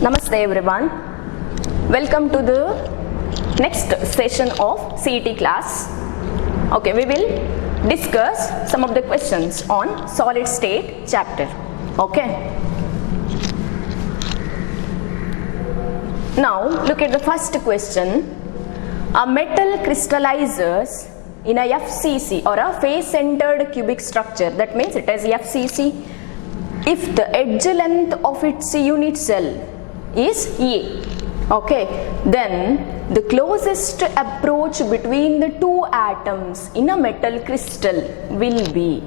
Namaste everyone. Welcome to the next session of CET class. Okay, we will discuss some of the questions on solid state chapter. Okay. Now look at the first question. A metal crystallizes in a FCC or a face-centered cubic structure, that means it is FCC, if the edge length of its unit cell is A. Okay, then the closest approach between the two atoms in a metal crystal will be.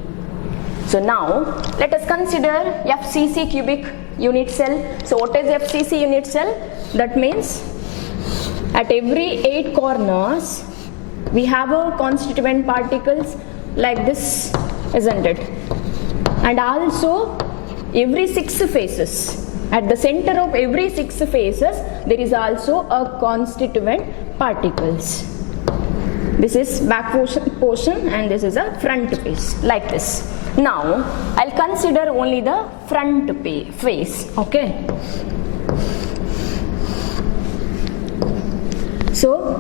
So now let us consider FCC cubic unit cell. So what is FCC unit cell? That means at every 8 corners we have a constituent particles like this, isn't it? And also every 6 faces, at the center of every 6 faces there is also a constituent particles. This is back portion and this is a front face, like this. Now I'll consider only the front face. Okay, so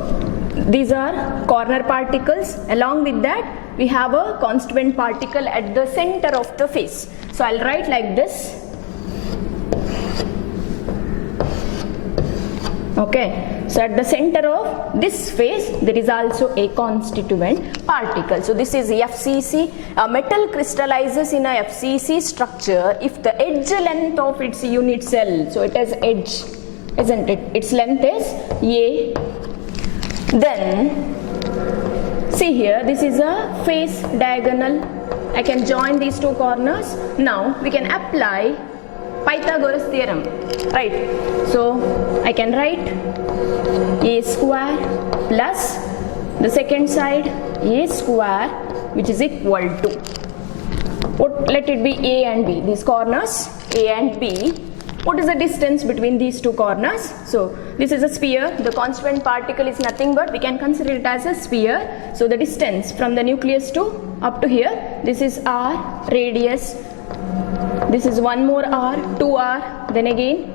these are corner particles. Along with that we have a constituent particle at the center of the face. So I'll write like this. Okay, so at the center of this face there is also a constituent particle. So this is FCC. A metal crystallizes in a FCC structure if the edge length of its unit cell, so it has edge, isn't it? Its length is A. Then see here, this is a face diagonal. I can join these two corners. Now we can apply Pythagoras theorem, right? So I can write A square plus the second side A square, which is equal to, what, let it be A and B, these corners A and B. What is the distance between these two corners? So this is a sphere. The constituent particle is nothing but, we can consider it as a sphere. So the distance from the nucleus to up to here, this is R, radius. This is one more R, 2R, then again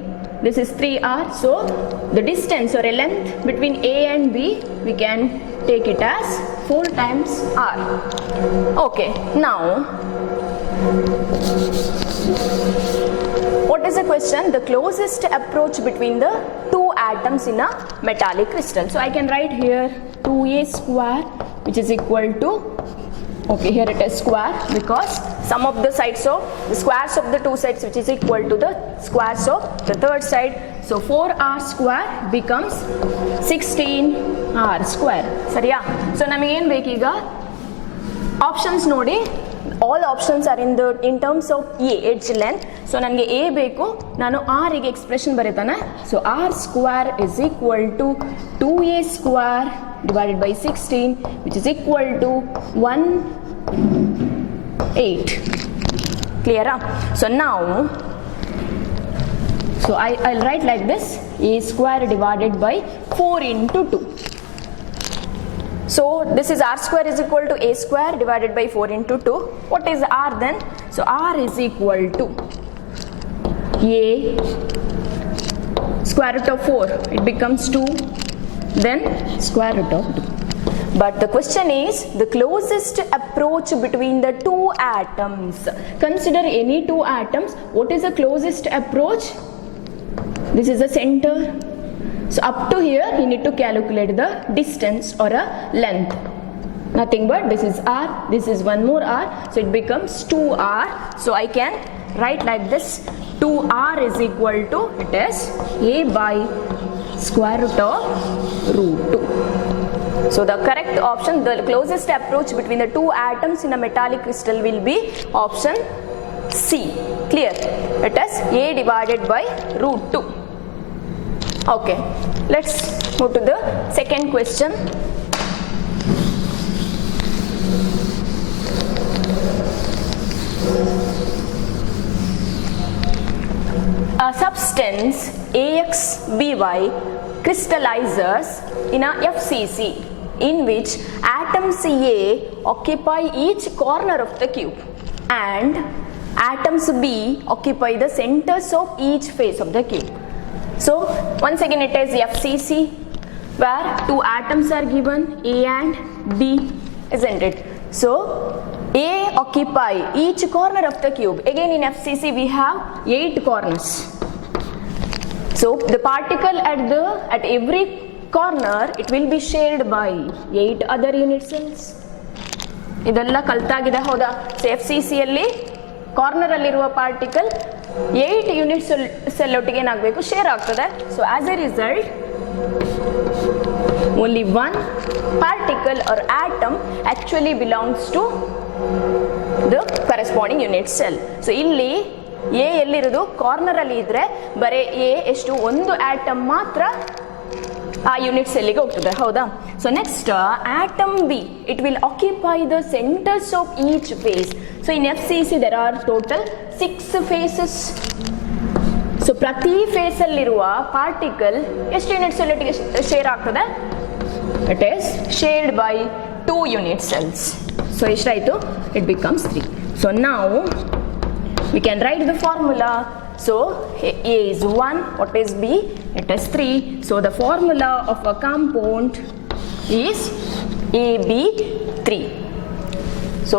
this is 3R. So the distance or a length between A and B, we can take it as 4 times R. Okay, now what is the question? The closest approach between the two atoms in a metallic crystal. So I can write here 2A square, which is equal to, okay, here it is square because sum of the sides of the squares of the two sides, which is equal to the squares of the third side. So 4R square becomes 16R square. Sariya? So namage ಏನು ಬೇಕೀಗ options ನೋಡಿ. All options are in terms of A, edge length. So ನನಗೆ A ಬೇಕು, ನಾನು R ಗೆ expression ಬರೀತಾನೆ. So R square is equal to 2A square divided by 16, which is equal to 1/8. Clear? So now, so I'll write like this: A square divided by 4 into 2. So this is R square is equal to A square divided by 4 into 2. What is R then? So R is equal to A square root of 4, it becomes 2, then square root of 2. But the question is the closest approach between the two atoms. Consider any two atoms. What is the closest approach? This is the center. So up to here you need to calculate the distance or a length. Nothing but this is R, this is one more R, so it becomes 2R. So I can write like this: 2R is equal to, it is A by square root of root 2. So the correct option, the closest approach between the two atoms in a metallic crystal will be option C. Clear? It is A divided by root 2. Okay, let's move to the second question. A substance AXBY crystallizes in a FCC in which atoms A occupy each corner of the cube and atoms B occupy the centers of each face of the cube. So once again it is FCC where two atoms are given A and B, isn't it? So A occupy each corner of the cube. Again in FCC we have 8 corners. So the particle at every corner it will be shared by 8 other unit cells. ಇದೆಲ್ಲ ಕಲ್ತಾಗಿದೆ ಹೌದಾ? So FCC ಯಲ್ಲಿ corner ಅಲ್ಲಿರುವ particle 8 unit cell ಒಟ್ಟಿಗೆ ಏನಾಗಬೇಕು, share ಆಗ್ತದೆ. So as a result only one particle or atom actually belongs to the corresponding unit cell. So ಇಲ್ಲಿ A ಎಲ್ಲಿರೋದು corner ಅಲ್ಲಿ ಇದ್ರೆ ಬರೀ A ಎಷ್ಟು ಒಂದು ಆಟಮ್ ಮಾತ್ರ ಆ ಯೂನಿಟ್ ಸೆಲ್ಗೆ ಹೋಗ್ತದೆ ಹೌದಾ? So next atom B, it will occupy the centres of each face. So in FCC there are total 6 faces. So ಪ್ರತಿ ಫೇಸ್ ಅಲ್ಲಿರುವ ಪಾರ್ಟಿಕಲ್ ಎಷ್ಟು ಯೂನಿಟ್ ಸೆಲ್ ಒಟ್ಟಿಗೆ ಶೇರ್ ಆಗ್ತದೆ? It is shared by 2 unit cells. So ಎಷ್ಟಾಯಿತು? It becomes 3. So ನಾವು we can write the formula. So A is 1, what is B? It is 3. So the formula of a compound is AB3. So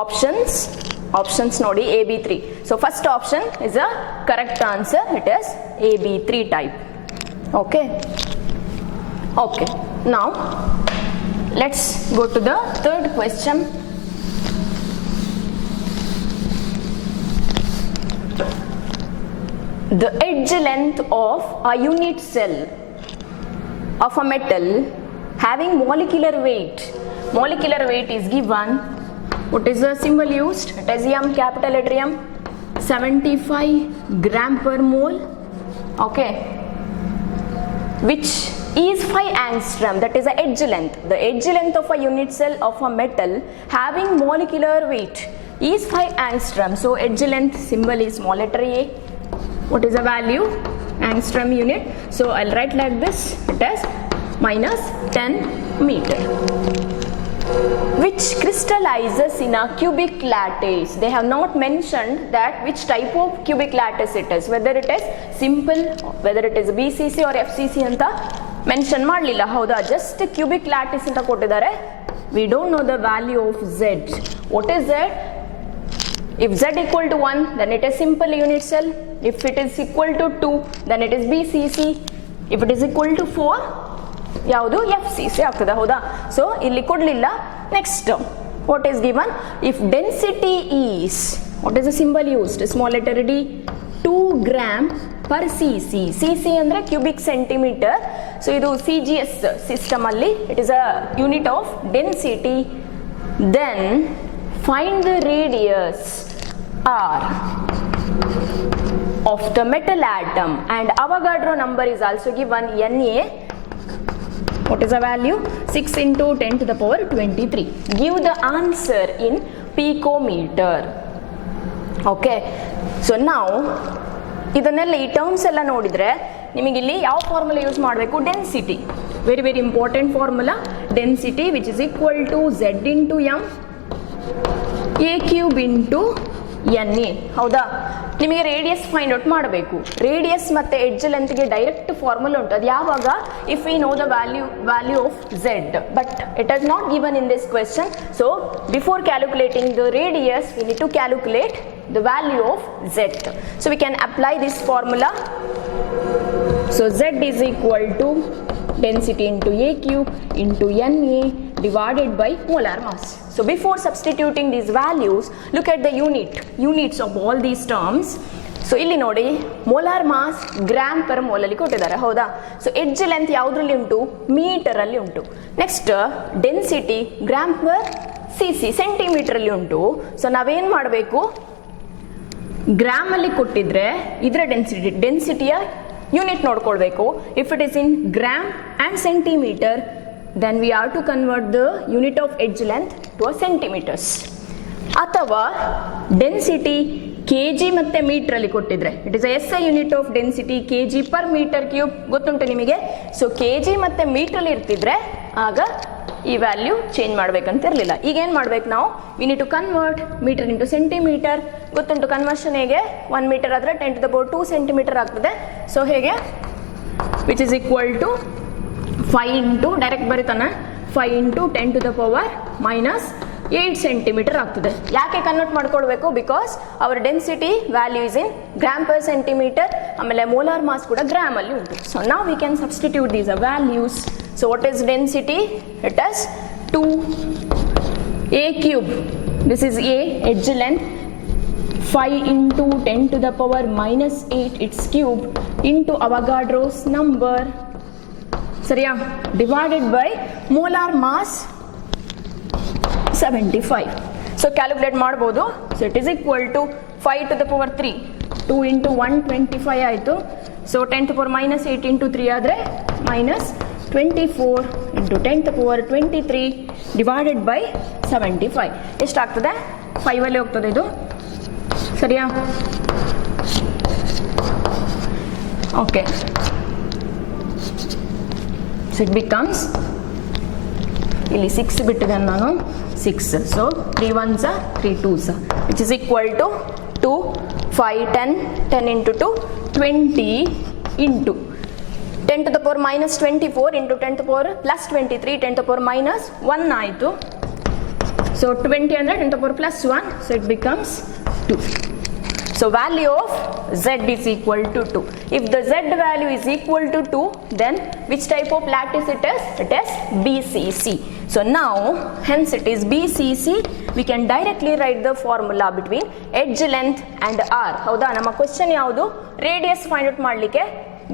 options nodi AB3. So first option is a correct answer. It is AB3 type. Okay. Now let's go to the third question. The edge length of a unit cell of a metal having molecular weight is given. What is the symbol used? It is M, capital letter M, 75 gram per mole. Okay, which is 5 angstrom. That is the edge length. The edge length of a unit cell of a metal having molecular weight is 5 angstrom. So edge length symbol is small letter A. What is the value? Angstrom unit. So I'll write like this. It is minus 10 meter. Which crystallizes in a cubic lattice. They have not mentioned that which type of cubic lattice it is. Whether it is simple, whether it is BCC or FCC ಅಂತ mention ಮಾಡಲಿಲ್ಲ ಹೌದಾ? Just cubic lattice ಅಂತ ಕೊಟ್ಟಿದ್ದಾರೆ. We don't know the value of Z. What is Z? If Z equal to 1, then it is simple unit cell. If it is equal to 2, then it is BCC. If it is equal to 4, ಯಾವುದು FCC ಆಗ್ತದೆ ಹೌದಾ? So ಇಲ್ಲಿ ಕೊಡಲಿಲ್ಲ. Next what is given? If density is, what is the symbol used? Small letter D, 2 gram per cc. cc ಅಂದ್ರೆ cubic centimetre. So ಇದು CGS system ಅಲ್ಲಿ it is a unit of density. Then find the radius R of the metal atom, and Avogadro number is also given, Na. What is the value? 6 into 10 to the power 23. Give the answer in picometer. Okay, so now ಇದನ್ನೆಲ್ಲ ಈ terms ಎಲ್ಲ ನೋಡಿದ್ರೆ ನಿಮಗೆ ಇಲ್ಲಿ ಯಾವ formula use ಮಾಡಬೇಕು? Density. Very very important formula. Density which is equal to Z into M A cube into NA. ಹೌದಾ? ನಿಮಗೆ ರೇಡಿಯಸ್ ಫೈಂಡ್ ಔಟ್ ಮಾಡಬೇಕು. ರೇಡಿಯಸ್ ಮತ್ತೆ ಎಡ್ಜ್ ಲೆಂತ್ಗೆ ಡೈರೆಕ್ಟ್ ಫಾರ್ಮುಲಾ ಉಂಟು. ಅದು ಯಾವಾಗ? If we know the value of Z, but it is not given in this question. So before calculating the radius we need to calculate the value of Z. So we can apply this formula. So Z is equal to density into A cube into Na divided by molar mass. So before substituting these values, look at the units of all these terms. So ಇಲ್ಲಿ ನೋಡಿ molar mass gram per mole ಅಲ್ಲಿ ಕೊಟ್ಟಿದ್ದಾರೆ ಹೌದಾ? So edge length ಯಾವುದ್ರಲ್ಲಿ ಉಂಟು? Metre ಅಲ್ಲಿ ಉಂಟು. Next density gram per cc centimetre ಅಲ್ಲಿ ಉಂಟು. ಸೊ ನಾವೇನ್ ಮಾಡಬೇಕು? ಗ್ರಾಮ್ ಅಲ್ಲಿ ಕೊಟ್ಟಿದ್ರೆ ಇದರ ಡೆನ್ಸಿಟಿಯ ಯೂನಿಟ್ ನೋಡ್ಕೊಳ್ಬೇಕು. If it is in gram and centimetre, then we are to convert the unit of edge length to a centimetres. ಅಥವಾ ಡೆನ್ಸಿಟಿ kg ಮತ್ತೆ ಮೀಟರ್ ಅಲ್ಲಿ ಕೊಟ್ಟಿದ್ರೆ it is SI unit of density kg per metre cube ಗೊತ್ತುಂಟು ನಿಮಗೆ. So kg ಮತ್ತೆ metre ಅಲ್ಲಿ ಇರ್ತಿದ್ರೆ ಆಗ ಈ ವ್ಯಾಲ್ಯೂ ಚೇಂಜ್ ಮಾಡ್ಬೇಕಂತ ಇರಲಿಲ್ಲ. ಈಗ ಏನು ಮಾಡ್ಬೇಕು ನಾವು? We need to convert metre into centimetre. ಗೊತ್ತುಂಟು ಕನ್ವರ್ಷನ್ ಹೇಗೆ? 1 ಮೀಟರ್ ಆದರೆ 10 to the power 2 ಸೆಂಟಿಮೀಟರ್ ಆಗ್ತದೆ. ಸೊ ಹೇಗೆ which is equal to 5 into direct ಬರೀತಾನೆ 5 into 10 to the power minus 8 centimeter ಆಗ್ತದೆ. ಯಾಕೆ ಕನ್ವರ್ಟ್ ಮಾಡ್ಕೊಳ್ಬೇಕು? Because our density value is in gram per centimetre, ಆಮೇಲೆ ಮೋಲಾರ್ ಮಾಸ್ ಕೂಡ ಗ್ರಾಮ್ ಅಲ್ಲಿ ಉಂಟು. ಸೊ ನಾವು we can substitute these values. So what is density? It is 2a cube, this is a edge length, 5 into 10 to the power minus 8 its cube into Avogadro's number, ಸರಿಯಾ, divided by molar mass 75. So calculate ಮಾಡ್ಬೋದು. So it is equal to 5 to the power 3, 2 into 125 ಆಯಿತು. So 10 to the power minus 8 into 3 ಆದರೆ minus 24 into 10 to the power 23 divided by 75. ಎಷ್ಟಾಗ್ತದೆ? 5 ಅಲ್ಲಿ ಹೋಗ್ತದೆ ಇದು, ಸರಿಯಾ? Okay, so it becomes, ಇಲ್ಲಿ 6 ಬಿಟ್ಟಿದೆ ನಾನು, 6, so 3 1s 3 2s, which is equal to 2 5 10 10 into 2 20 into 10 to the power minus 24 into 10 to the power plus 23 10 to the power minus 1 ಆಯಿತು. So 20 ಅಂದರೆ 10 to the power plus 1, so it becomes 2. So value of z is equal to 2. If the z value is equal to 2, then which type of lattice it is? It is BCC. So now, hence it is BCC. We can directly write the formula between edge length and r. ಹೌದಾ? ನಮ್ಮ question ಯಾವುದು? Radius find out ಮಾಡಲಿಕ್ಕೆ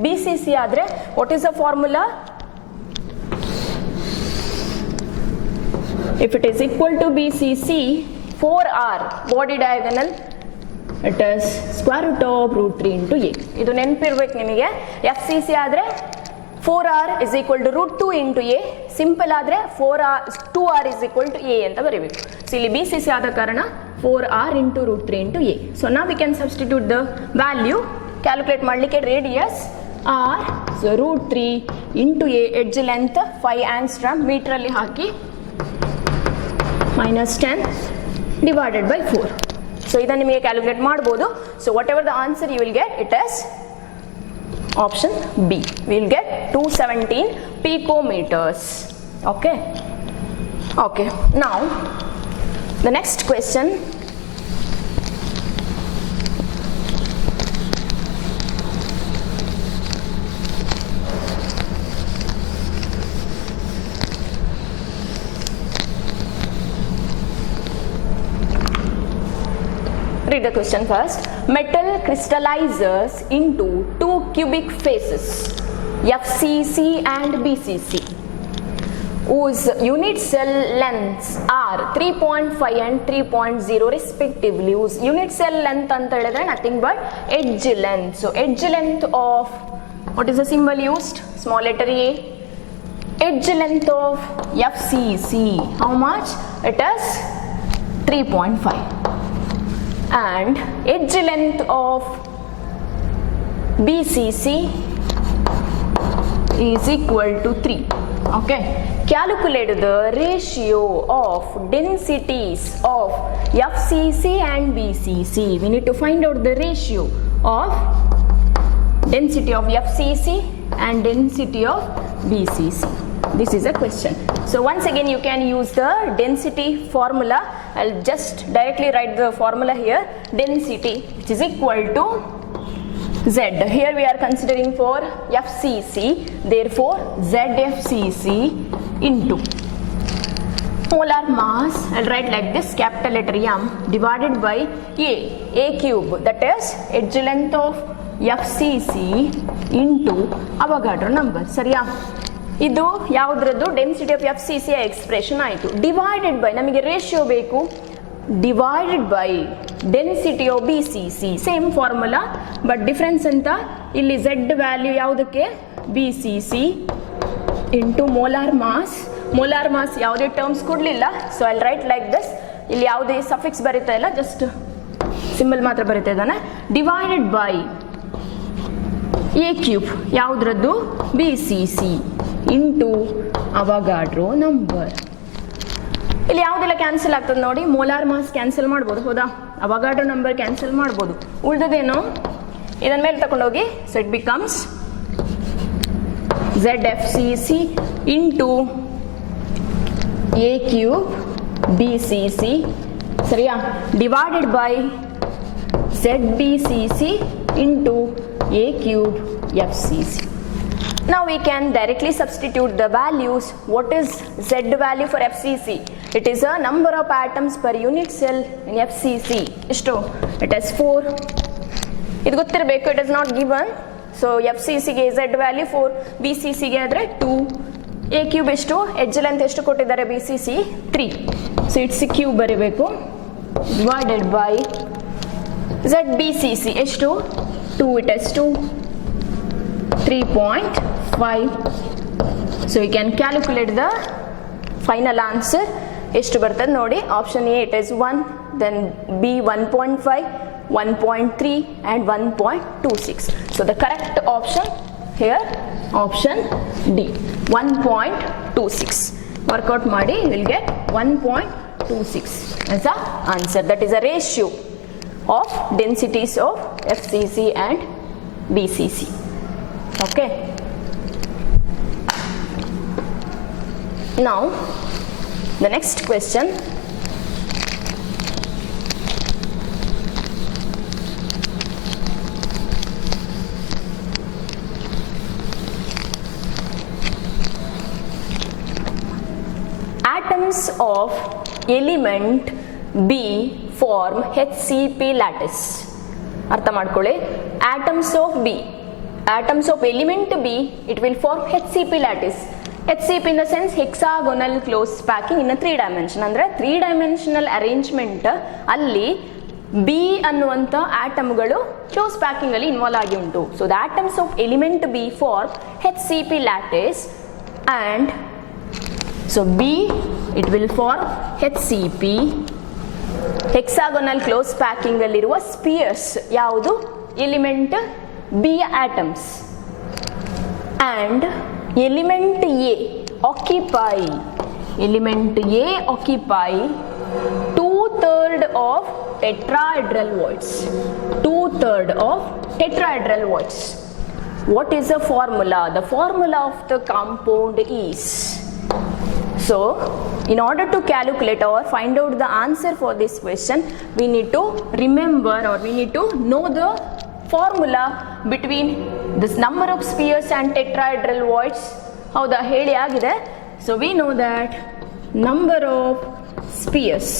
BCC ಆದರೆ what is the formula? If it is equal to BCC, 4r body diagonal, it is square root of root 3 into a. ಇದು ನೆನಪಿರ್ಬೇಕು ನಿಮಗೆ. FCC ಆದರೆ 4r is equal to root 2 into a. Simple ಆದರೆ 2r is equal to a ಅಂತ ಬರೀಬೇಕು. So ಇಲ್ಲಿ BCC ಆದ ಕಾರಣ 4r into root 3 into a. So now we can substitute the value. Calculate ಮಾಡಲಿಕ್ಕೆ radius r, so root 3 into a, edge length 5 angstrom, ಮೀಟ್ರಲ್ಲಿ ಹಾಕಿ minus 10 divided by 4. So ಇದನ್ನು ನಿಮಗೆ ಕ್ಯಾಲ್ಕುಲೇಟ್ ಮಾಡ್ಬೋದು. So whatever the answer you will get, it is option B. Will get 217 picometers. Okay. Okay. Now the next question. Read the question first. Metal crystallizes into two cubic phases, FCC and BCC, whose unit cell lengths are 3.5 and 3.0 respectively. Whose unit cell length anta helidre nothing but edge length. So edge length of, what is the symbol used? Small letter A. Edge length of FCC, how much? It is 3.5. And edge length of BCC is equal to 3. Okay. Calculate the ratio of densities of FCC and BCC. We need to find out the ratio of density of FCC and density of BCC. This is a question. So once again you can use the density formula. I'll just directly write the formula here. Density, which is equal to Z. Here we are considering for FCC, therefore ZFCC into molar mass. I'll write like this, capital letter M divided by A cube, that is edge length of FCC into Avogadro number. ಸರಿಯಾ? ಇದು ಯಾವುದ್ರದ್ದು? Density of FCC expression ಆಯಿತು. Divided by, ನಮಗೆ ratio ಬೇಕು, divided by density of BCC. Same formula, but difference ಅಂತ ಇಲ್ಲಿ Z value ಯಾವುದಕ್ಕೆ? BCC into molar mass. Molar mass ಯಾವುದೇ ಟರ್ಮ್ಸ್ ಕೊಡಲಿಲ್ಲ, so I write like this. ಇಲ್ಲಿ ಯಾವುದೇ ಸಫಿಕ್ಸ್ ಬರೀತಾ ಇಲ್ಲ, ಜಸ್ಟ್ ಸಿಂಬಲ್ ಮಾತ್ರ ಬರೀತಾ ಇದ್ದಾನೆ. ಡಿವೈಡೆಡ್ ಬೈ A ಕ್ಯೂಬ್ ಯಾವುದ್ರದ್ದು? BCC into Avogadro number. ಇಲ್ಲಿ ಯಾವುದೆಲ್ಲ ಕ್ಯಾನ್ಸಲ್ ಆಗ್ತದೆ ನೋಡಿ. ಮೋಲಾರ್ ಮಾಸ್ ಕ್ಯಾನ್ಸಲ್ ಮಾಡ್ಬೋದು, ಹೌದಾ? ಅವಗಾಡ್ರೋ ನಂಬರ್ ಕ್ಯಾನ್ಸಲ್ ಮಾಡ್ಬೋದು. ಉಳಿದದೇನು ಇದನ್ನ ಮೇಲೆ ತಗೊಂಡೋಗಿ. So it becomes ZFCC into A cube BCC, ಸರಿಯಾ, divided by ZBCC into A cube FCC. Now we can directly substitute the values. What is Z value for FCC? It is a number of atoms per unit cell in FCC. ಎಷ್ಟು? It is 4. ಇದು ಗೊತ್ತಿರಬೇಕು, it is not given. So FCC ಗೆ Z value 4, BCC ಗೆ ಆದರೆ 2. A cube ಎಷ್ಟು? Edge length ಎಷ್ಟು ಕೊಟ್ಟಿದ್ದಾರೆ BCC? 3. So it's a cube ಬರೀಬೇಕು, divided by ZBCC ಎಷ್ಟು? 2, it is 2. 3.5. So you can calculate the final answer. ಎಷ್ಟು ಬರ್ತದೆ ನೋಡಿ. Option A it is 1, then B 1.5, 1.3 and 1.26. So the correct option here, option D, 1.26. Workout ಮಾಡಿ, you will get 1.26 as the answer. That is a ratio of densities of FCC and BCC. Okay. Now the next question. Atoms of element B form HCP lattice. ಅರ್ಥ ಮಾಡ್ಕೊಳ್ಳಿ. Atoms of B, atoms of element B, it will form HCP lattice. HCP in the sense hexagonal close packing in a 3 dimension. ಅಂದ್ರೆ 3 dimensional arrangement ಅಲ್ಲಿ B ಅನ್ನುವಂತ ಆಟಮ್ಗಳು close packing ಅಲ್ಲಿ involve ಆಗಿ ಉಂಟು. So the atoms of element B form HCP lattice and so B it will form HCP hexagonal close packing ಅಲ್ಲಿರುವ spears ಯಾವುದು? Element B atoms, and element A occupy 2/3 of tetrahedral voids. 2/3 of tetrahedral voids. What is the formula? The formula of the compound is, so in order to calculate or find out the answer for this question, we need to remember or we need to know the formula between this number of spheres and tetrahedral voids. ಹೌದಾ, ಹೇಳಿ ಆಗಿದೆ. So we know that number of spheres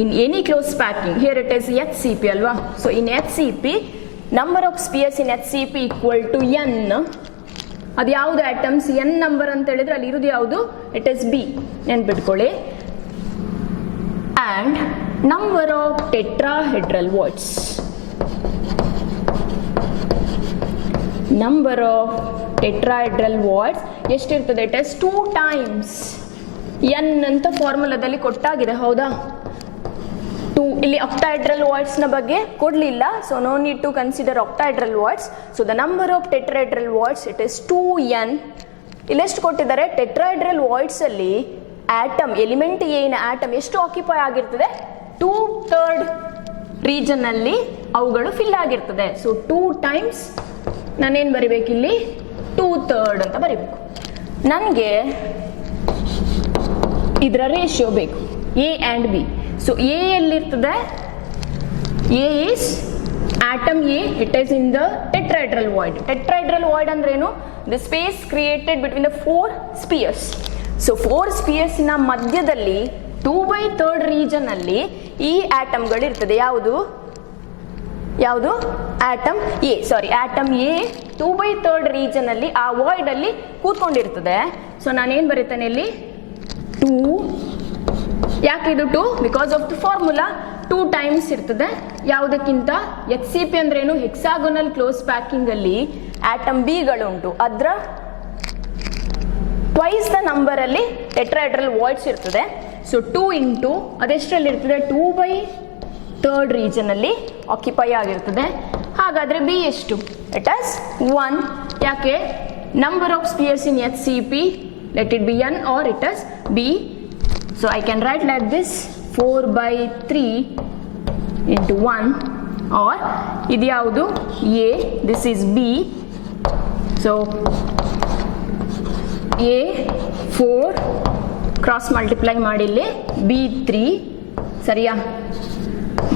in any close packing, here it is HCP ಅಲ್ವಾ. So in HCP, number of spheres in HCP equal to n. ಅದು ಯಾವುದು atoms n number ಅಂತ ಹೇಳಿದ್ರೆ ಅಲ್ಲಿ ಇರೋದು ಯಾವುದು? ಇಟ್ ಇಸ್ B, ನೆನ್ಪಿಟ್ಕೊಳ್ಳಿ. and number of tetrahedral voids, number of tetrahedral voids ಎಷ್ಟಿರ್ತದೆ? ಇಟ್ ಇಸ್ 2 times n ಅಂತ ಫಾರ್ಮುಲಾದಲ್ಲಿ ಕೊಟ್ಟಾಗಿದೆ. ಹೌದಾ, 2. ಇಲ್ಲಿ ಆಕ್ಟಾಹೆಡ್ರಲ್ ವಾಯ್ಡ್ಸ್ ನ ಬಗ್ಗೆ ಕೊಡ್ಲಿಲ್ಲ, so no need to consider octahedral voids. So the number of tetrahedral voids it is 2n. ಇಲ್ಲೆಷ್ಟು ಕೊಟ್ಟಿದ್ದಾರೆ? Tetrahedral voids ಅಲ್ಲಿ ಆಟಮ್ ಎಲಿಮೆಂಟ್ ಎ ನ ಆಟಮ್ ಎಷ್ಟು ಆಕ್ಯುಪೈ ಆಗಿರ್ತದೆ? 2/3 ರೀಜನ್ ಅಲ್ಲಿ ಅವುಗಳು ಫಿಲ್ ಆಗಿರ್ತದೆ. ಸೊ 2 times ನಾನೇನು ಬರಿಬೇಕಿಲ್ಲಿ? 2/3 ಅಂತ ಬರಿಬೇಕು. ನನಗೆ ಇದರ ರೇಷಿಯೋ ಬೇಕು, A and B. So A ಎಲ್ಲಿರ್ತದೆ? A is atom A, it is in the tetrahedral void. Tetrahedral void ಅಂದ್ರೇನು? The space created between the 4 spheres. So 4 ಸ್ಪಿಯರ್ಸ್ನ ಮಧ್ಯದಲ್ಲಿ 2/3 ರೀಜನ್ ಅಲ್ಲಿ ಈ ಆಟಮ್ಗಳು ಇರ್ತದೆ. ಯಾವುದು ಯಾವುದು? Atom A. Sorry, atom A 2/3 region ಅಲ್ಲಿ ಆ ವಾಯ್ಡ್ ಅಲ್ಲಿ ಕೂತ್ಕೊಂಡಿರ್ತದೆ. ಸೊ ನಾನೇನು ಬರೀತೇನೆ ಇಲ್ಲಿ? 2. ಯಾಕೆ ಇದು 2? Because of the formula 2 times ಇರ್ತದೆ. ಯಾವುದಕ್ಕಿಂತ? HCP ಅಂದ್ರೇನು? ಹೆಕ್ಸಾಗೋನಲ್ ಕ್ಲೋಸ್ ಪ್ಯಾಕಿಂಗ್ ಅಲ್ಲಿ ಆಟಮ್ ಬಿಗಳು ಉಂಟು, ಅದರ ಟ್ವೈಸ್ ದ ನಂಬರ್ ಅಲ್ಲಿ ಟೆಟ್ರಾಹೆಡ್ರಲ್ ವಾಯ್ಡ್ಸ್ ಇರ್ತದೆ. ಸೊ 2 into ಅದೆಷ್ಟರಲ್ಲಿ ಇರ್ತದೆ? 2/3 ರೀಜನ್ ಅಲ್ಲಿ ಆಕ್ಯುಪೈ ಆಗಿರ್ತದೆ. ಹಾಗಾದ್ರೆ ಬಿ ಎಷ್ಟು? It as 1. ಯಾಕೆ? Number of spears in HCP, let it be n or it is b. So I can write like this, 4/3 into 1, or ಇದು ಯಾವುದು? A, this is B, So A4 cross multiply ಮಾಡಿಲ್ಲಿ B3 ಸರಿಯಾ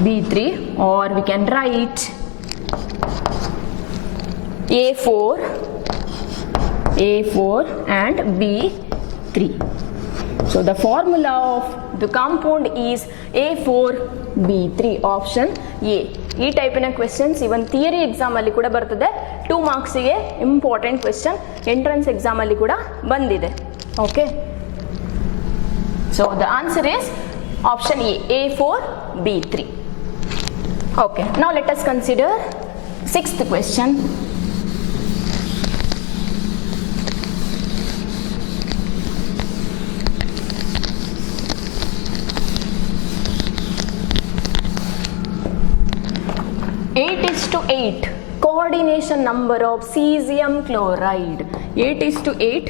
B3 or we can write A4 and B3. So the formula of the compound is A4B3, option A. ಈ ಟೈಪಿನ questions ಇವನ್ theory exam ಅಲ್ಲಿ ಕೂಡ ಬರ್ತದೆ, 2 ಮಾರ್ಕ್ಸಿಗೆ important question, entrance exam ಅಲ್ಲಿ ಕೂಡ ಬಂದಿದೆ. Okay, so the answer is option A, A4B3. Okay, now let us consider 6th question. Eight is to 8 coordination number of cesium chloride. 8:8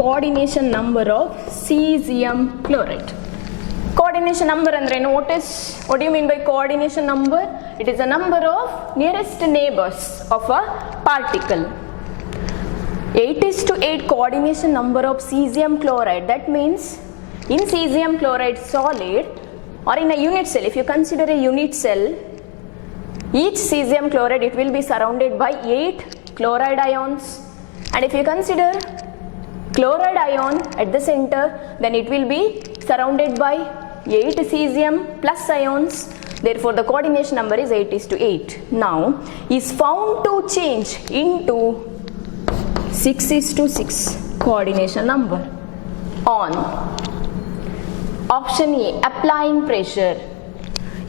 coordination number of cesium chloride. Coordination number andrenu, what do you mean by coordination number? It is a number of nearest neighbors of a particle. 8:8 coordination number of cesium chloride. That means in cesium chloride solid or in a unit cell, if you consider a unit cell, each cesium chloride, it will be surrounded by 8 chloride ions, and if you consider chloride ion at the center, then it will be surrounded by 8 cesium plus ions. Therefore the coordination number is 8:8. Now is found to change into 6:6 coordination number on option A, applying pressure.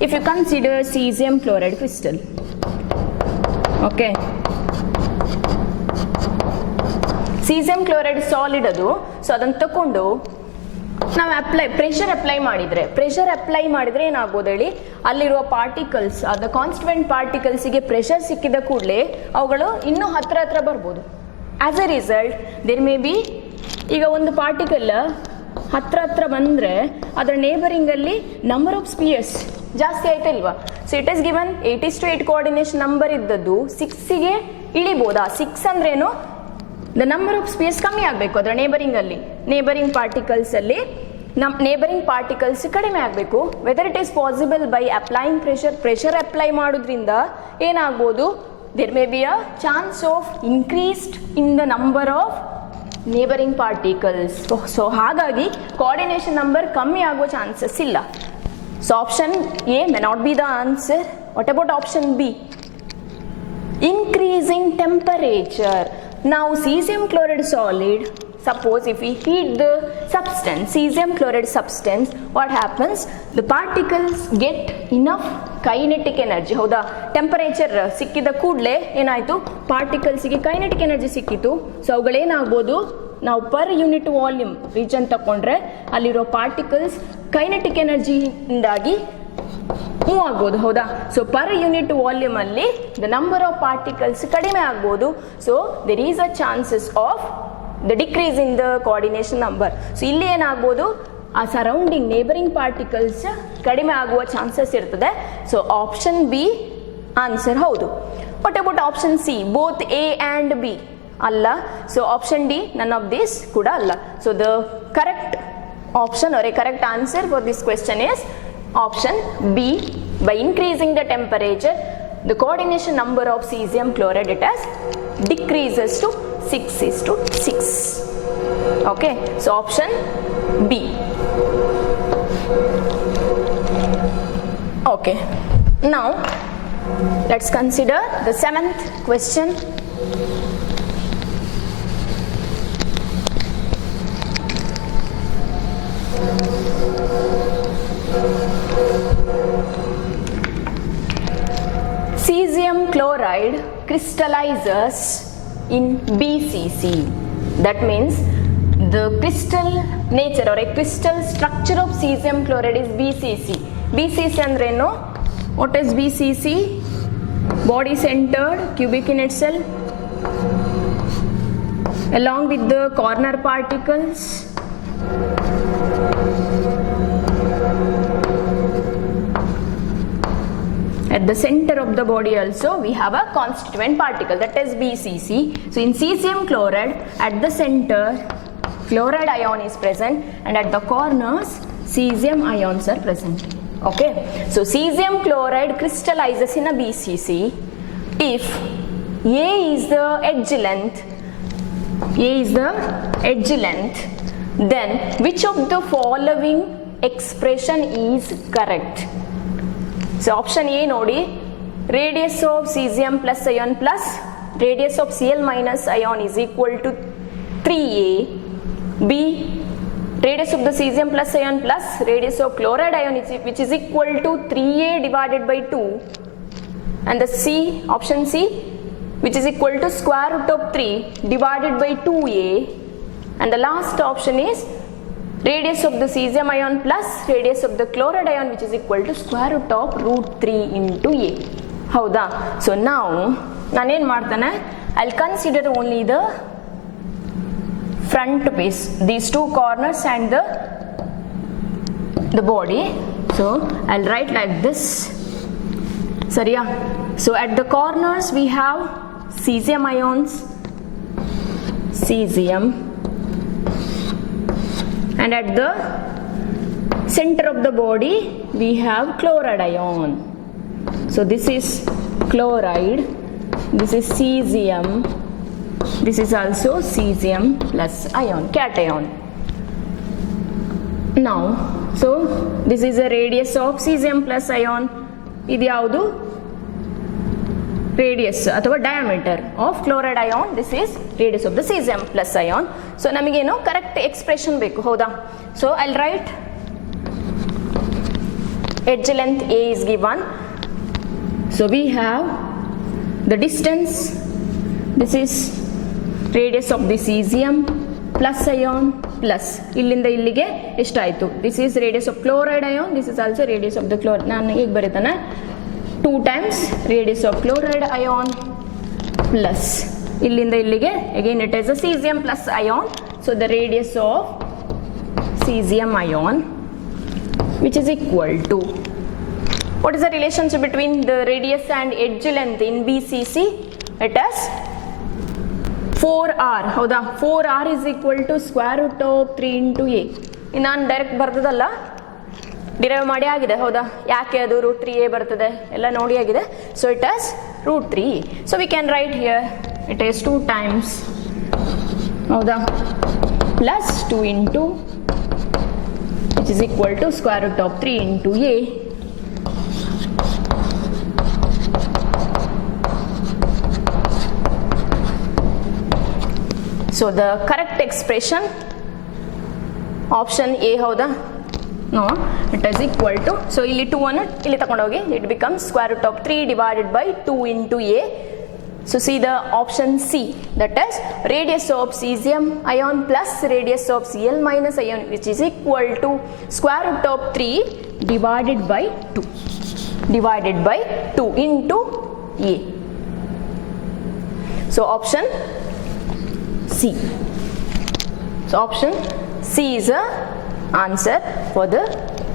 If you consider cesium chloride crystal, okay, cesium chloride solid adu, so adannu takondu ನಾವು pressure apply ಮಾಡಿದ್ರೆ ಏನಾಗ್ಬೋದು ಹೇಳಿ, ಅಲ್ಲಿರುವ particles, ಅದು constituent ಪಾರ್ಟಿಕಲ್ಸಿಗೆ pressure ಸಿಕ್ಕಿದ ಕೂಡಲೇ ಅವುಗಳು ಇನ್ನೂ ಹತ್ರ ಬರ್ಬೋದು. As a result there may be, ಈಗ ಒಂದು ಪಾರ್ಟಿಕಲ್ ಹತ್ರ ಬಂದರೆ ಅದರ ನೇಬರಿಂಗಲ್ಲಿ ನಂಬರ್ ಆಫ್ ಸ್ಪಿಯರ್ಸ್ ಜಾಸ್ತಿ ಆಯ್ತಲ್ವಾ. So it is given 8:8 coordination number ಇದ್ದದ್ದು 6ಗೆ ಇಳಿಬೋದಾ? 6 ಅಂದ್ರೇನು, ದ ನಂಬರ್ ಆಫ್ ಸ್ಪೇಸ್ ಕಮ್ಮಿ ಆಗಬೇಕು ಅದರ ನೇಬರಿಂಗ್ ಪಾರ್ಟಿಕಲ್ಸ್ ಕಡಿಮೆ ಆಗಬೇಕು. Whether it is possible by applying pressure apply ಮಾಡೋದ್ರಿಂದ ಏನಾಗ್ಬೋದು, there may be a chance of increased in the number of neighbouring particles. So ಹಾಗಾಗಿ ಕೋಆರ್ಡಿನೇಷನ್ ನಂಬರ್ ಕಮ್ಮಿ ಆಗುವ ಚಾನ್ಸಸ್ ಇಲ್ಲ. So option A may not be the answer. What about option B? increasing temperature. Now cesium chloride solid, suppose if we heat the substance, cesium chloride substance, what happens? The particles get enough kinetic energy. ಹೌದಾ, temperature ಸಿಕ್ಕಿದ ಕೂಡಲೇ ಏನಾಯಿತು, ಪಾರ್ಟಿಕಲ್ಸಿಗೆ kinetic energy ಸಿಕ್ಕಿತು. So ಅವುಗಳೇನಾಗ್ಬೋದು, ನಾವು per unit volume region ತಗೊಂಡ್ರೆ ಅಲ್ಲಿರೋ particles kinetic ಎನರ್ಜಿಯಿಂದಾಗಿ move ಆಗ್ಬೋದು. ಹೌದಾ, ಸೊ ಪರ್ ಯೂನಿಟ್ ವಾಲ್ಯೂಮ್ ಅಲ್ಲಿ ದ ನಂಬರ್ ಆಫ್ ಪಾರ್ಟಿಕಲ್ಸ್ ಕಡಿಮೆ ಆಗ್ಬೋದು. So there is a chances of the decrease in the coordination number. So ಇಲ್ಲಿ ಏನಾಗ್ಬೋದು, ಆ ಸರೌಂಡಿಂಗ್ ನೇಬರಿಂಗ್ ಪಾರ್ಟಿಕಲ್ಸ್ ಕಡಿಮೆ ಆಗುವ ಚಾನ್ಸಸ್ ಇರ್ತದೆ. ಸೊ ಆಪ್ಷನ್ ಬಿ ಆನ್ಸರ್ ಹೌದು. What about option C? Both A and B ಅಲ್ಲ. So option D none of this ಕೂಡ ಅಲ್ಲ. So the correct option or a correct answer for this question is option B. By increasing the temperature, the coordination number of cesium chloride, it has decreases to 6:6. Okay, so option B. Okay, now let's consider the 7th question. Cesium chloride crystallizes in BCC. That means the crystal nature or a crystal structure of cesium chloride is BCC. BCC andreno? What is BCC? Body centered, cubic in itself, along with the corner particles. at the center of the body also we have a constituent particle, that is BCC. So in cesium chloride, at the center chloride ion is present and at the corners cesium ions are present. Okay, so cesium chloride crystallizes in a BCC if A is the edge length, then which of the following expression is correct? So option A nodi, radius of cesium plus ion plus radius of Cl minus ion is equal to 3a. B, radius of the cesium plus ion plus radius of chloride ion is, which is equal to 3a divided by 2. And the C, option C, which is equal to square root of 3 divided by 2a. And the last option is radius of the cesium ion plus radius of the chloride ion, which is equal to square root of root 3 into a. Howda? So now nanen ಮಾಡ್ತಾನೆ, I'll consider only the front piece, these two corners and the body. So I'll write like this. Sariya? So at the corners we have cesium ions, cesium, and at the center of the body we have chloride ion. So this is chloride, this is cesium, this is also cesium plus ion, cation. Now, so this is a radius of cesium plus ion. Idu yaudu? Radius ಅಥವಾ diameter of chloride ion. This is radius of the cesium plus ion. So ನಮಗೇನು correct expression ಬೇಕು, ಹೌದಾ? So I'll write edge length A is given. So we have the distance, this is radius of the cesium plus ion plus ಇಲ್ಲಿಂದ ಇಲ್ಲಿಗೆ ಎಷ್ಟಾಯಿತು, this is radius of chloride ion, this is also radius of the chloride. ನಾನು ಈಗ ಬರೀತಾನೆ 2 times radius of chloride ion plus illinda illige again it is a cesium plus ion, so the radius of cesium ion, which is equal to, what is the relationship between the radius and edge length in BCC? It is 4r. ಹೌದಾ? 4r is equal to square root of 3 into a. ನಾನು direct ಬರ್ತದಲ್ಲ, derive ಮಾಡಿ ಆಗಿದೆ, ಹೌದಾ? ಯಾಕೆ ಅದು root 3a ಬರ್ತದೆ ಎಲ್ಲ ನೋಡಿ ಆಗಿದೆ. So it as root 3. So we can write here it is 2 times, ಹೌದಾ, plus 2 into which is equal to square root of 3 into a. So the correct expression option A, ಹೌದಾ? No, it is equal to, so ಇಲ್ಲಿ 2 ಅನ್ನು ಇಲ್ಲಿ ತಗೊಂಡು ಹೋಗಿ, it becomes square root of 3 divided by 2 into a. So see the option C, that is radius of cesium ion plus radius of Cl minus ion, which is equal to square root of 3 divided by 2 into a. So option C. So option C is a answer for the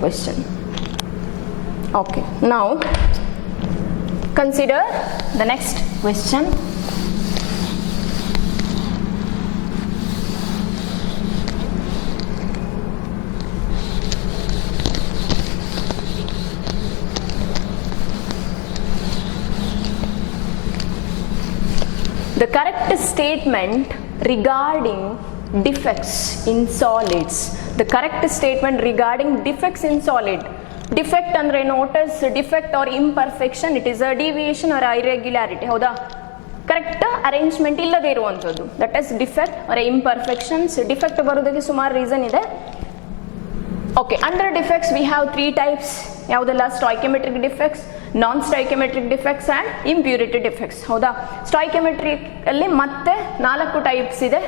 question. Okay, now consider the next question. The correct statement regarding defects in solids. The correct statement regarding defects in solid. Defect andre notice defect or imperfection, it is a deviation or irregularity, ಹೌದಾ? Correct arrangement ಇಲ್ಲದೆ ಇರುವಂಥದ್ದು, that is defect or imperfections. Defect ಬರೋದಕ್ಕೆ ಸುಮಾರು reason ಇದೆ. Okay, under defects we have 3 types. ಯಾವುದೆಲ್ಲ? Stoichiometric defects, non stoichiometric defects and impurity defects, ಹೌದಾ? Stoichiometric ಅಲ್ಲಿ ಮತ್ತೆ 4 ಟೈಪ್ಸ್ ಇದೆ.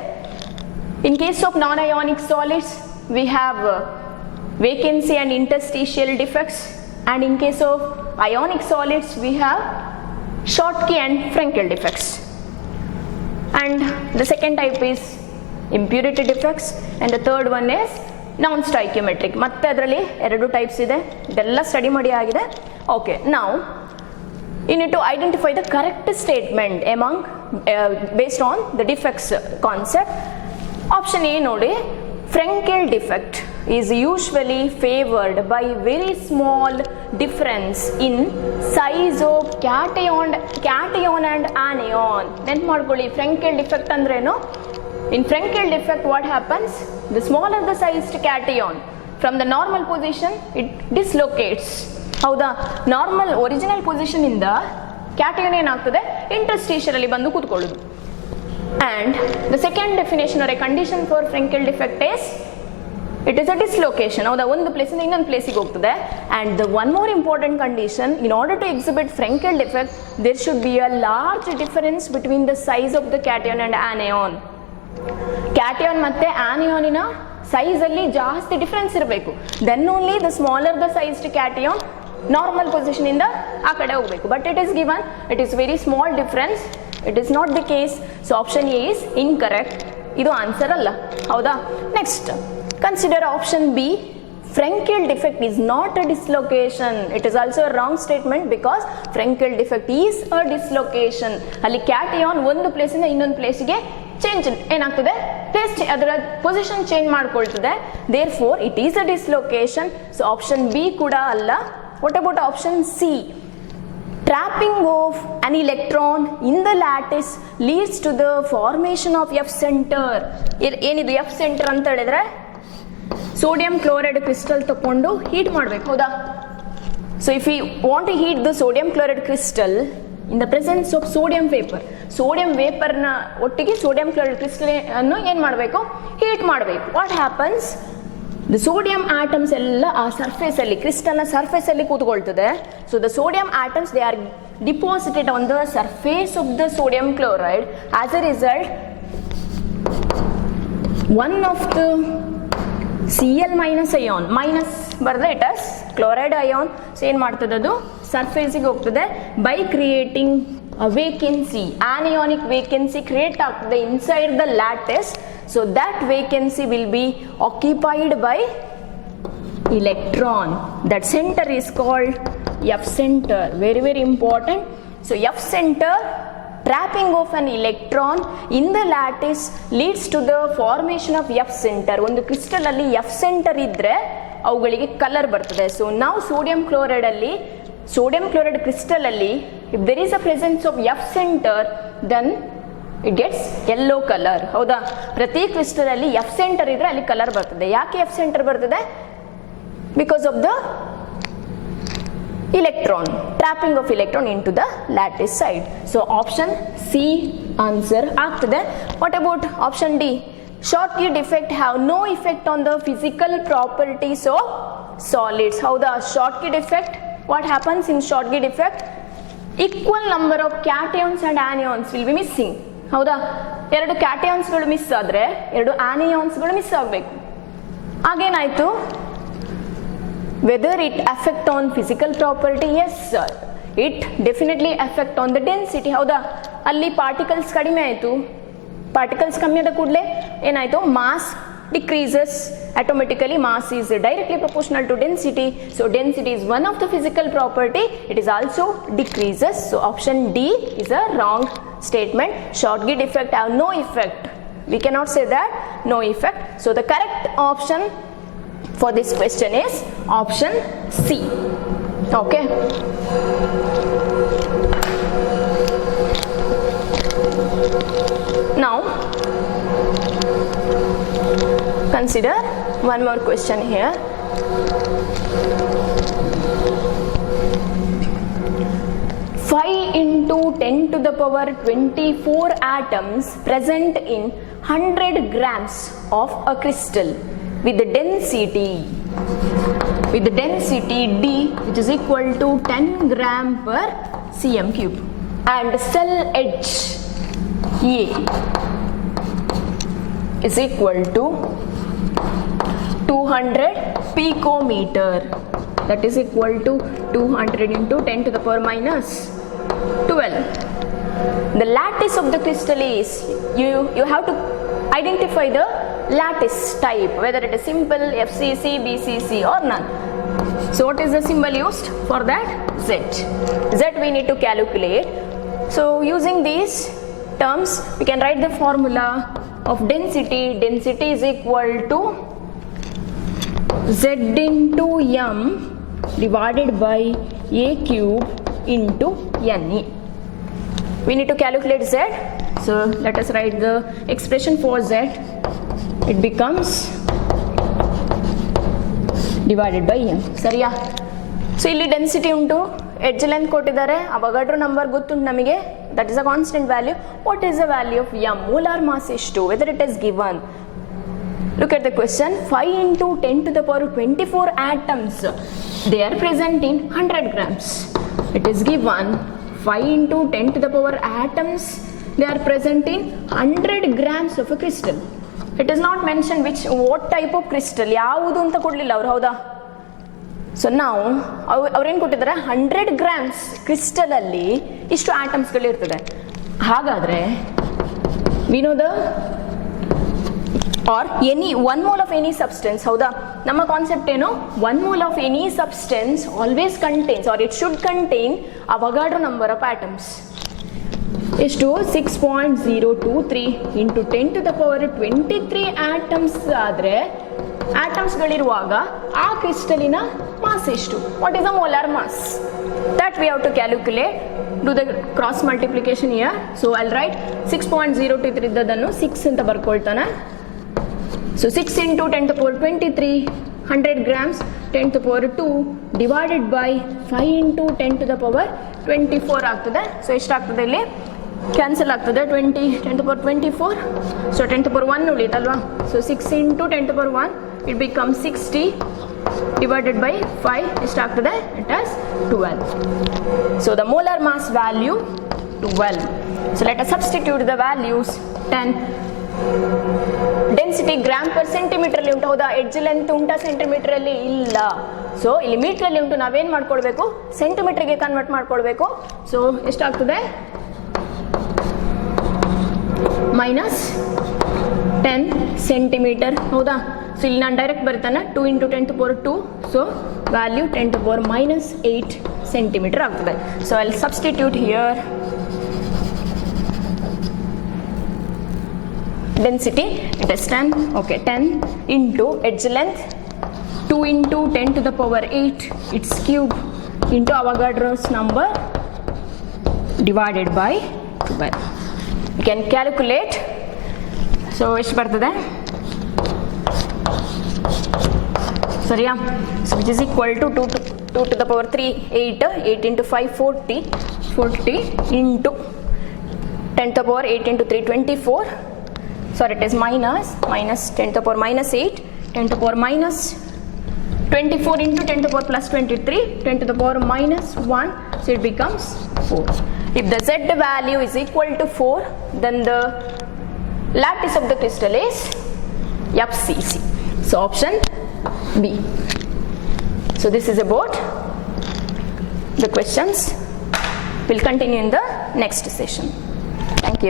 In case of non-ionic solids, we have vacancy and interstitial defects, and in case of ionic solids, we have Schottky and Frenkel defects. And the second type is impurity defects, and the third one is non-stoichiometric. ಮತ್ತೆ ಅದರಲ್ಲಿ 2 types ಇದೆ, ಇದೆಲ್ಲ study ಮಾಡಿ ಆಗಿದೆ. Okay, ನಾವು you need to identify the correct statement among based on the defects concept. Option A nodi, Frenkel defect is usually favored by very small difference in size of cation and anion. Then ಮಾಡ್ಕೊಳ್ಳಿ, Frenkel defect ಅಂದ್ರೇನು? In Frenkel defect what happens? The smaller the sized cation, from the normal position it dislocates. ಹೌದಾ? Normal original position ಇಂದ ಕ್ಯಾಟಿಯನ್ ಏನಾಗ್ತದೆ, interstitial ಅಲ್ಲಿ ಬಂದು ಕೂತ್ಕೊಳ್ಳೋದು. And the second definition or a condition for Frenkel defect is it is a dislocation. ಹೌದಾ? ಒಂದು place ಇಂದ ಇನ್ನೊಂದು ಪ್ಲೇಸಿಗೆ ಹೋಗ್ತದೆ. And the one more important condition, in order to exhibit Frenkel defect there should be a large difference between the size of the cation and anion. ಕ್ಯಾಟಿಯಾನ್ ಮತ್ತೆ ಆನಿಯಾನಿನ size ಅಲ್ಲಿ ಜಾಸ್ತಿ difference ಇರಬೇಕು. Then only the smaller the sized cation normal position ಇಂದ ಆ ಕಡೆ ಹೋಗಬೇಕು. But it is given it is very small difference. It is not the case. So option A is incorrect. ಇದು answer ಅಲ್ಲ. ಹೌದಾ? Next consider option B. Frenkel defect is not a dislocation. It is also a wrong statement because Frenkel defect is a dislocation. ಅಲ್ಲಿ ಕ್ಯಾಟಿಯಾನ್ ಒಂದು place ಇಂದ ಇನ್ನೊಂದು ಪ್ಲೇಸ್ಗೆ change ಏನಾಗ್ತದೆ, place ಅದರ ಪೊಸಿಷನ್ ಚೇಂಜ್ ಮಾಡ್ಕೊಳ್ತದೆ. Therefore it is a dislocation. So option B ಕೂಡ ಅಲ್ಲ. What about option C? Trapping of an electron in the lattice leads to the formation of F center. ಏನಿದು F center ಅಂತ ಹೇಳಿದ್ರೆ sodium chloride crystal ತಕೊಂಡು heat ಮಾಡಬೇಕು. ಹೌದಾ? So if you want to heat the sodium chloride crystal in the presence of sodium vapour, sodium ವೇಪರ್ನ ಒಟ್ಟಿಗೆ sodium chloride crystal ಅನ್ನು ಏನು ಮಾಡಬೇಕು, ಹೀಟ್ ಮಾಡಬೇಕು. What happens? The sodium atoms ಎಲ್ಲ ಆ ಸರ್ಫೇಸ್ ಅಲ್ಲಿ, ಕ್ರಿಸ್ಟಲ್ನ ಸರ್ಫೇಸ್ ಅಲ್ಲಿ ಕೂತ್ಕೊಳ್ತದೆ. So the sodium atoms they are deposited on the surface of the sodium chloride. As a result one of the Cl minus ion minus ಬರೆದ್ರೆ it as chloride ion. So ಏನು ಮಾಡ್ತದೆ, ಅದು ಸರ್ಫೇಸಿಗೆ ಹೋಗ್ತದೆ. By creating vacancy, anionic vacancy create ಆಗ್ತದೆ inside the lattice. So that vacancy will be occupied by electron. That center is called F center. Very very important. So F center, trapping of an electron in the lattice leads to the formation of F center. ಒಂದು crystal ಅಲ್ಲಿ F center ಇದ್ರೆ ಅವುಗಳಿಗೆ colour ಬರ್ತದೆ. So ನಾವು sodium chloride ಅಲ್ಲಿ, sodium chloride crystal ಅಲ್ಲಿ if there is a presence of F center then it gets yellow color. ಹೌದಾ? ಪ್ರತಿ ಕ್ರಿಸ್ಟಲ್ ಅಲ್ಲಿ F center ಇದ್ರೆ ಅಲ್ಲಿ ಕಲರ್ ಬರ್ತದೆ. ಯಾಕೆ F center ಬರ್ತದೆ? Because of the electron, trapping of electron into the lattice side. So option C answer ಆಗ್ತದೆ. What about option D? Schottky defect have no effect on the physical properties of solids. ಹೌದಾ? Schottky defect, what happens in Schottky defect? Equal number of cations and anions will be missing. ಹೌದಾ? ಎರಡು ಕ್ಯಾಟಿಯಾನ್ಸ್ಗಳು miss ಆದ್ರೆ ಎರಡು ಆನಿಯಾನ್ಸ್ಗಳು miss ಆಗಬೇಕು. ಆಗೇನಾಯ್ತು? Whether it affect on physical property? Yes sir, it definitely affect on the density. ಹೌದಾ? ಅಲ್ಲಿ particles ಕಡಿಮೆ ಆಯಿತು. Particles ಕಮ್ಮಿ ಆದ ಕೂಡಲೇ ಏನಾಯಿತು? Mass decreases automatically. Mass is directly proportional to density. So density is one of the physical property. It is also decreases. So option D is a wrong statement. Schottky defect have no effect. We cannot say that no effect. So the correct option for this question is option C. Okay. Now consider one more question here. Five into 10 to the power 24 atoms present in 100 grams of a crystal with the density D which is equal to 10 gram per cm cube, and cell edge A is equal to 200 picometer. That is equal to 200 into 10 to the power minus 12. The lattice of the crystal is, you have to identify the lattice type, whether it is simple, FCC, BCC or none. So what is the symbol used for that? Z. Z we need to calculate. So using these terms we can write the formula of density. Density is equal to Z into M divided by A cube into NE. We need to calculate Z. So let us write the expression for Z. It becomes divided by M. ಸರಿಯಾ? So ಇಲ್ಲಿ density ಉಂಟು, edge length ಕೊಟ್ಟಿದ್ದಾರೆ, Avogadro number ಗೊತ್ತುಂಟು ನಮಗೆ, that is a constant value. What is the value of M? Molar mass ಎಷ್ಟು? Whether it is given. Look at the question. 5 into 10 to the power 24 atoms. They are present in 100 grams. It is given 5 into 10 to the power atoms. They are present in 100 grams of a crystal. It is not mentioned what type of crystal. ಯಾವುದು ಅಂತ ಕೊಡಲಿಲ್ಲ ಅವರು, ಹೌದಾ? So ನಾವು ಅವ್ರೇನು ಕೊಟ್ಟಿದ್ದಾರೆ, 100 grams crystal ಅಲ್ಲಿ ಇಷ್ಟು ಆಟಮ್ಸ್ಗಳು ಇರ್ತದೆ. ಹಾಗಾದ್ರೆ V know the R any 1 mole of any substance, ಹೌದಾ? ನಮ್ಮ ಕಾನ್ಸೆಪ್ಟ್ ಏನು? 1 mole of any substance always contains or it should contain Avogadro number of atoms. ಎಷ್ಟು? 6.023 into 10 to the power 23 atoms ಆದರೆ ಆಟಮ್ಸ್ಗಳಿರುವಾಗ ಆ ಕ್ರಿಸ್ಟಲಿನ ಮಾಸ್ ಎಷ್ಟು? What is the molar mass? That we have to calculate. Do the cross multiplication here. So I write 6.023 ಇದ್ದದನ್ನು 6 ಅಂತ ಬರ್ಕೊಳ್ತಾನೆ. ಸೊ 6 into 10 to the power 23 100 grams 10 to the power 2 divided by 5 into 10 to the power 24 ಆಗ್ತದೆ. So ಎಷ್ಟಾಗ್ತದೆ ಇಲ್ಲಿ? Cancel ಆಗ್ತದೆ. 20 10 to the power 24. So 10 to the power 1 ಉಳಿತಲ್ವಾ? So 6 into 10 to the power 1 it becomes 60 divided by 5 ಎಷ್ಟಾಗ್ತದೆ? It has 12. So the molar mass value 12. So let us substitute the values. 10 density gram per centimetre ಅಲ್ಲಿ ಉಂಟು, ಹೌದಾ? Edge length ಉಂಟಾ centimetre ಅಲ್ಲಿ? ಇಲ್ಲ. So ಇಲ್ಲಿ metre ಅಲ್ಲಿ ಉಂಟು, ನಾವೇನ್ ಮಾಡ್ಕೊಳ್ಬೇಕು? ಸೆಂಟಿಮೀಟರ್ಗೆ ಕನ್ವರ್ಟ್ ಮಾಡ್ಕೊಳ್ಬೇಕು. ಸೊ ಎಷ್ಟಾಗ್ತದೆ? ಮೈನಸ್ 10 ಸೆಂಟಿಮೀಟರ್, ಹೌದಾ? ಸೊ ಇಲ್ಲಿ ನಾನು ಡೈರೆಕ್ಟ್ ಬರ್ತಾನೆ 2 into 10 to the power 2. So value 10 to the power minus 8 centimetre ಆಗ್ತದೆ. So I will substitute here density. It is 10. Okay, 10 into edge length 2 into 10 to the power 8 its cube into Avogadro's number divided by 12. You can calculate. So ಎಷ್ಟು ಬರ್ತದೆ? ಸರಿಯಾ? So which is equal to 2 to the power 3 8 into 5 40 into 10 to the power 8 into 3 24. Sorry, it is minus 10 to the power minus 8, 10 to the power minus 24 into 10 to the power plus 23, 10 to the power minus 1, so it becomes 4. If the Z value is equal to 4, then the lattice of the crystal is FCC. So option B. So this is about the questions. We'll continue in the next session. Thank you.